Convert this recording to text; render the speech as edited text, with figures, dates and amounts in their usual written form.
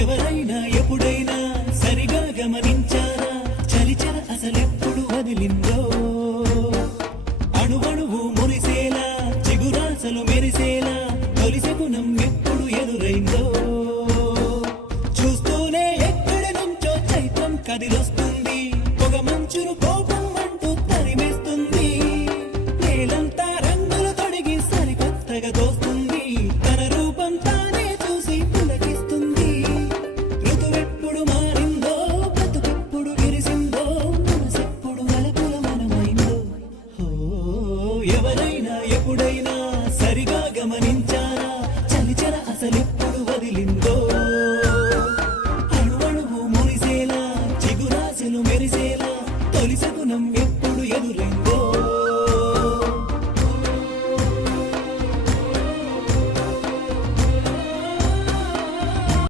ఎవరైనా ఎప్పుడైనా సరిగా గమనించారా చలిచర అసలెప్పుడు వదిలిందో అణువణువు మురిసేలా చిగురాసలు మెరిసేలా తొలిసగుణం ఎప్పుడు ఎదురైందో చూస్తూనే ఎక్కడి నుంచో చైత్రం కదిలొస్తుంది